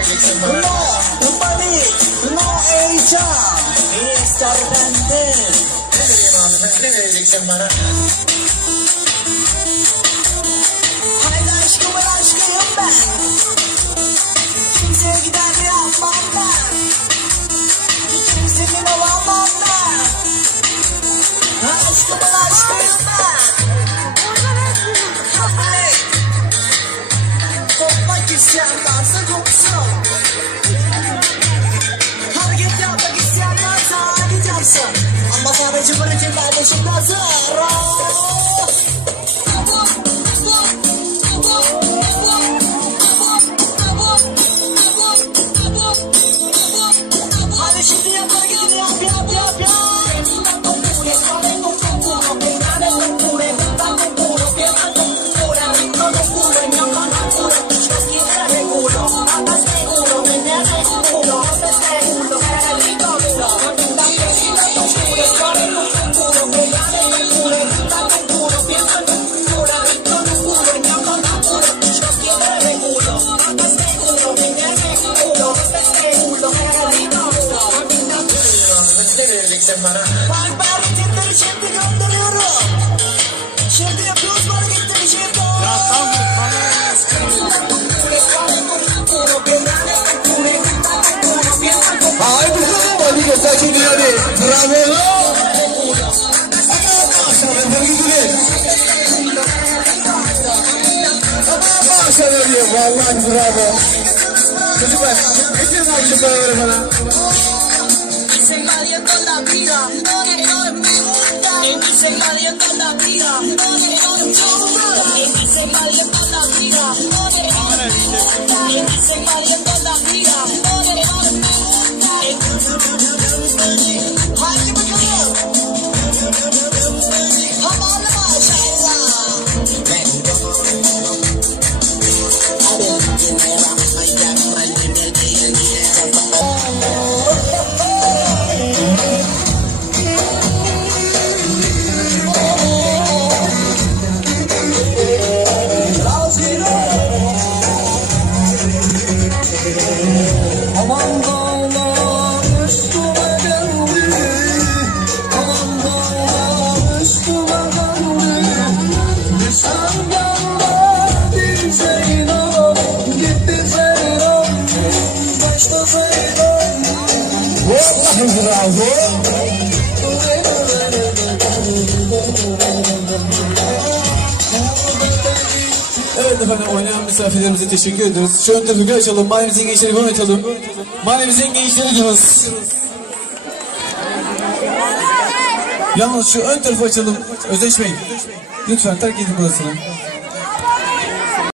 No money, no heyecan. İster benden. Ne vereyim abi? Ne vereceksin bana? Haydi aşkımın aşkıyım ben. смотрите на ночь глаза. Bana? Bak ben hareketleri şimdi gönderiyorum. Şimdi yapıyoruz bu hareketleri şimdi. Haydi kızım hadi göster şimdi hadi. Bravo. Maşallah ne güzel. Maşallah diyor vallahi bravo. Çocuklar getirin abi şu paraları bana. tía. En mi celda de andar la tía. Bravo. Evet efendim oynayan misafirlerimize teşekkür ediyoruz. Şu ön tarafı açalım. Mahallemizin gençleri bir oynatalım. Mahallemizin gençleri diyoruz. Yalnız şu ön tarafı açalım. Özleşmeyin. Lütfen terk edin burasını.